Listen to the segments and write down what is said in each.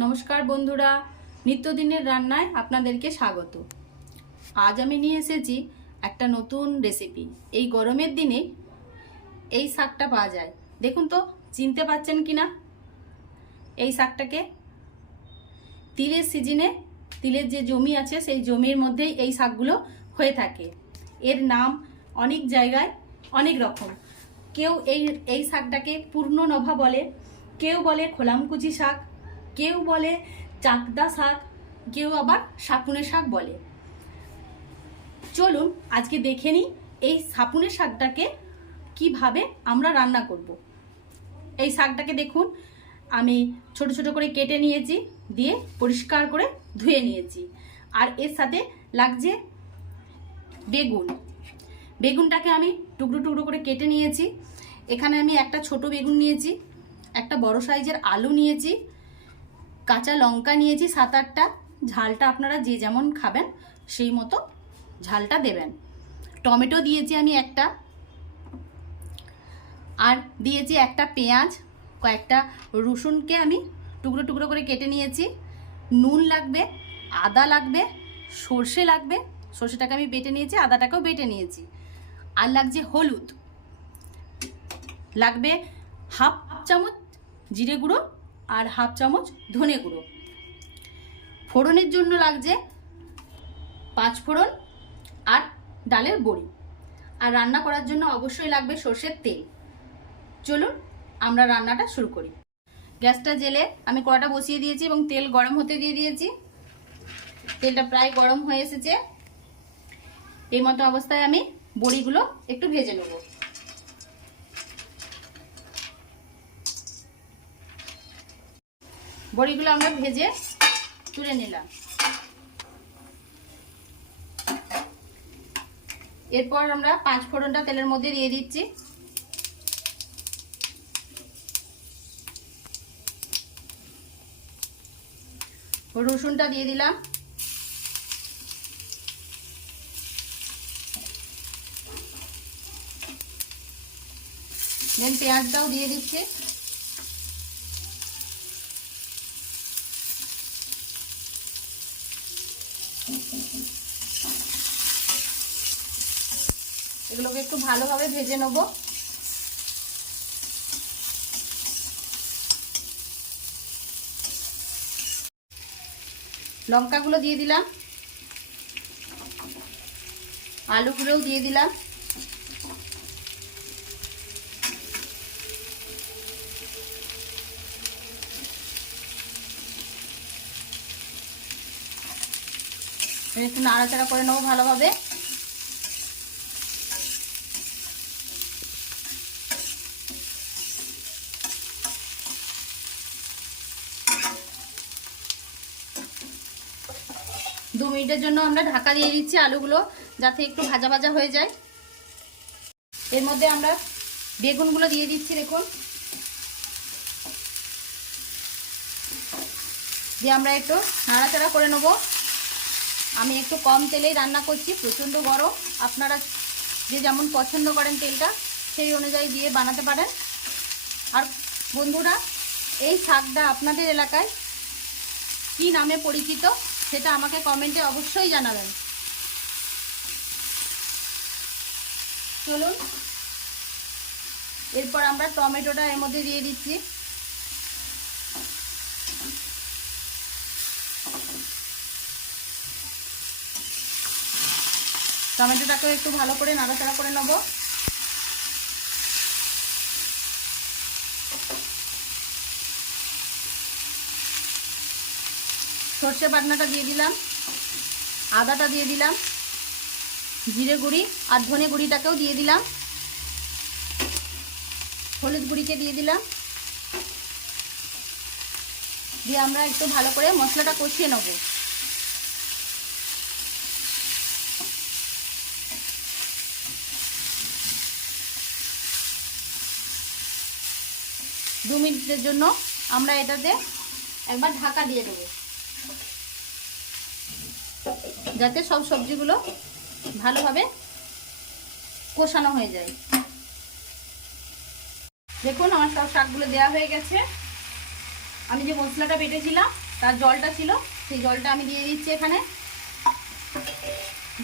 নমস্কার বন্ধুরা, নিত্যদিনের রান্নায় আপনাদেরকে স্বাগত। আজ আমি নিয়ে এসেছি একটা নতুন রেসিপি। এই গরমের দিনে এই শাকটা পাওয়া যায়। দেখুন তো চিনতে পাচ্ছেন কিনা। এই শাকটাকে তিলের সিজনে, তিলের যে জমি আছে সেই জমির মধ্যেই এই শাকগুলো হয়ে থাকে। এর নাম অনেক জায়গায় অনেক রকম। কেউ এই শাকটাকে পূর্ণনভা বলে, কেউ বলে খোলামকুচি শাক, কেউ বলে চাকদা শাক, কেউ আবার সাপুনে শাক বলে। চলুন আজকে দেখে নিই এই সাপুনে শাকটাকে কিভাবে আমরা রান্না করব। এই শাকটাকে দেখুন আমি ছোট ছোট করে কেটে নিয়েছি, দিয়ে পরিষ্কার করে ধুয়ে নিয়েছি। আর এর সাথে লাগছে বেগুন। বেগুনটাকে আমি টুকরো টুকরো করে কেটে নিয়েছি। এখানে আমি একটা ছোট বেগুন নিয়েছি, একটা বড় সাইজের আলু নিয়েছি, কাঁচা লঙ্কা নিয়েছি 7-8টা। ঝালটা আপনারা যে যেমন খাবেন সেই মতো ঝালটা দেবেন। টমেটো দিয়েছি আমি একটা, আর দিয়েছি একটা পেঁয়াজ, কয়েকটা রসুনকে আমি টুকরো টুকরো করে কেটে নিয়েছি। নুন লাগবে, আদা লাগবে, সর্ষে লাগবে, সর্ষেটাকে আমি বেটে নিয়েছি, আদাটাকেও বেটে নিয়েছি। আর লাগছে হলুদ, লাগবে হাফ চামচ জিরে গুঁড়ো আর হাফ চামচ ধনে গুঁড়ো। ফোড়নের জন্য লাগছে 5 ফোড়ন আর ডালের বড়ি। আর রান্না করার জন্য অবশ্যই লাগবে সর্ষের তেল। চলুন আমরা রান্নাটা শুরু করি। গ্যাসটা জেলে আমি কড়াটা বসিয়ে দিয়েছি এবং তেল গরম হতে দিয়ে দিয়েছি। তেলটা প্রায় গরম হয়ে এসেছে। এই মতো অবস্থায় আমি বড়িগুলো একটু ভেজে নেব। বড়িগুলো আমরা ভেজে তুলে নিলাম। এরপর আমরা 5 ফোড়নটা তেলের মধ্যে দিয়ে দিচ্ছি। রসুনটা দিয়ে দিলাম, দেন পেঁয়াজটাও দিয়ে দিচ্ছি। এগুলোকে একটু ভালোভাবে ভেজে নেব। লঙ্কাগুলো দিয়ে দিলাম, আলুগুলোও দিয়ে দিলাম। একটু নাড়াচাড়া করে নেবো ভালোভাবে। দু মিনিটের জন্য আমরা ঢাকা দিয়ে দিচ্ছি আলুগুলো, যাতে একটু ভাজা ভাজা হয়ে যায়। এর মধ্যে আমরা বেগুনগুলো দিয়ে দিচ্ছি। দেখুন, দিয়ে আমরা একটু নাড়াচাড়া করে নেব। আমি একটু কম তেলেই রান্না করছি, প্রচণ্ড গরম। আপনারা যে যেমন পছন্দ করেন তেলটা সেই অনুযায়ী দিয়ে বানাতে পারেন। আর বন্ধুরা, এই শাকটা আপনাদের এলাকায় কি নামে পরিচিত সেটা আমাকে কমেন্টে অবশ্যই জানাবেন। চলুন এরপর আমরা টমেটোটা এর মধ্যে দিয়ে দিচ্ছি। টমেটোটাকেও একটু ভালো করে নাড়াচাড়া করে নেব। সর্ষে বাটনাটা দিয়ে দিলাম, আদাটা দিয়ে দিলাম, জিরে গুঁড়ি আর ধনে গুঁড়িটাকেও দিয়ে দিলাম, হলুদ গুঁড়িকে দিয়ে দিলাম। দিয়ে আমরা একটু ভালো করে মশলাটা কষিয়ে নেব। দু মিনিটের জন্য আমরা এটাতে একবার ঢাকা দিয়ে দেবো, যাতে সব সবজিগুলো ভালোভাবে কষানো হয়ে যায়। দেখুন আমার সব শাকগুলো দেওয়া হয়ে গেছে। আমি যে মশলাটা বেটেছিলাম তার জলটা ছিল, সেই জলটা আমি দিয়ে দিচ্ছি এখানে,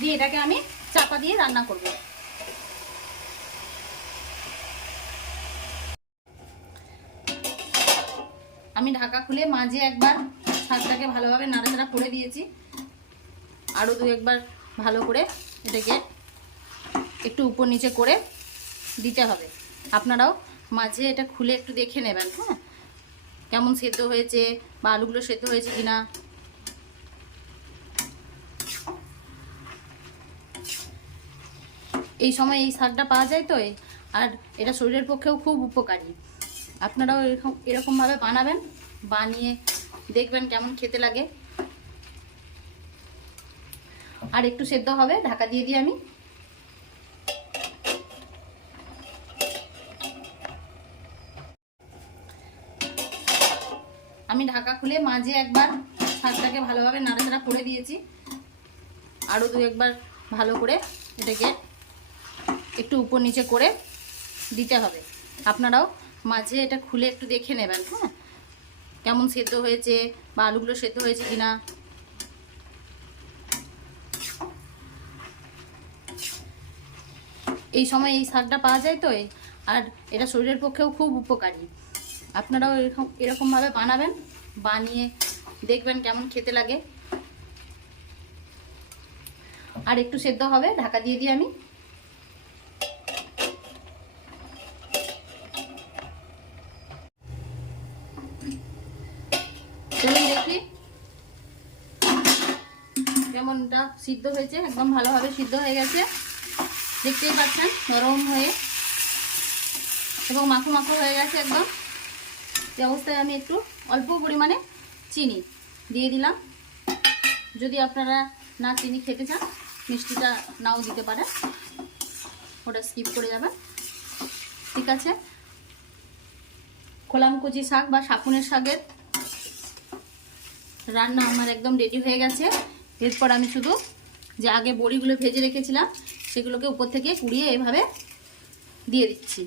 দিয়ে এটাকে আমি চাপা দিয়ে রান্না করব। আমি ঢাকা খুলে মাঝে একবার শাকটাকে ভালোভাবে নাড়াচাড়া করে দিয়েছি, আরও দু একবার ভালো করে এটাকে একটু উপর নিচে করে দিতে হবে। আপনারাও মাঝে এটা খুলে একটু দেখে নেবেন, হ্যাঁ, কেমন সেদ্ধ হয়েছে বা আলুগুলো সেদ্ধ হয়েছে কিনা। এই সময় এই শাকটা পাওয়া যায় তো, আর এটা শরীরের পক্ষেও খুব উপকারী। আপনারাও এরকমভাবে বানাবেন, বানিয়ে দেখবেন কেমন খেতে লাগে। আর একটু সেদ্ধ হবে, ঢাকা দিয়ে দিই আমি। আমি ঢাকা খুলে মাঝে একবার শাকটাকে ভালোভাবে নাড়াচাড়া করে দিয়েছি, আরও দু একবার ভালো করে এটাকে একটু উপর নিচে করে দিতে হবে। আপনারাও মাঝে এটা খুলে একটু দেখে নেবেন, হ্যাঁ, কেমন সেদ্ধ হয়েছে বা আলুগুলো সেদ্ধ হয়েছে কিনা। এই সময় এই শাকটা পাওয়া যায় তো, আর এটা শরীরের পক্ষেও খুব উপকারী। আপনারাও এরকমভাবে বানাবেন, বানিয়ে দেখবেন কেমন খেতে লাগে। আর একটু সেদ্ধ হবে, ঢাকা দিয়ে দিই আমি। চলুন দেখি কেমনটা সিদ্ধ হয়েছে। একদম ভালোভাবে সিদ্ধ হয়ে গেছে, দেখতেই পাচ্ছেন, নরম হয়ে এবং মাখো মাখো হয়ে গেছে একদম। এই অবস্থায় আমি একটু অল্প পরিমাণে চিনি দিয়ে দিলাম। যদি আপনারা না চিনি খেতে চান, মিষ্টিটা নাও দিতে পারেন, ওটা স্কিপ করে যাবেন, ঠিক আছে। খোলামকুচি শাক বা শাকুনের শাকের রান্না আমার একদম রেডি হয়ে গেছে। এরপর আমি শুধু যে আগে বড়িগুলো ভেজে রেখেছিলাম সেগুলোকে উপর থেকে কুড়িয়ে এভাবে দিয়ে দিচ্ছি।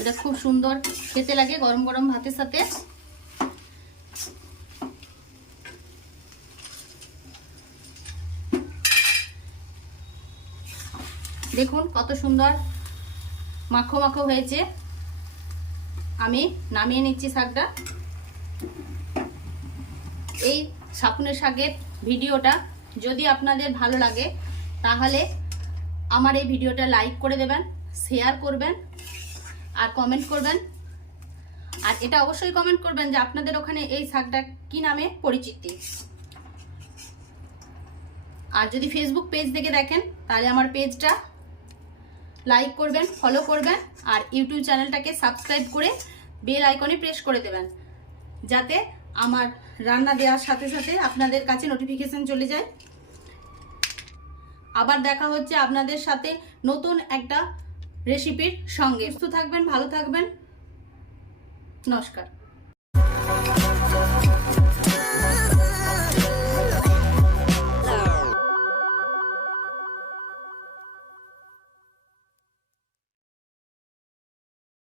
এটা খুব সুন্দর খেতে লাগে গরম গরম ভাতের সাথে। দেখুন কত সুন্দর মাখো মাখো হয়েছে। আমি নামিয়ে নিচ্ছি শাকটা। এই শাকুনের শাকের ভিডিওটা যদি আপনাদের ভালো লাগে তাহলে আমার এই ভিডিওটা লাইক করে দেবেন, শেয়ার করবেন আর কমেন্ট করবেন। আর এটা অবশ্যই কমেন্ট করবেন যে আপনাদের ওখানে এই শাকটা কি নামে পরিচিতি। আর যদি ফেসবুক পেজ থেকে দেখেন তাহলে আমার পেজটা লাইক করবেন, ফলো করবেন আর ইউটিউব চ্যানেলটাকে সাবস্ক্রাইব করে বেল আইকনে প্রেস করে দেবেন, যাতে আমার রান্না দেওয়ার সাথে সাথে আপনাদের কাছে নোটিফিকেশন চলে যায়। আবার দেখা হচ্ছে আপনাদের সাথে নতুন একটা রেসিপির সঙ্গে। সুস্থ থাকবেন, ভালো থাকবেন, নমস্কার।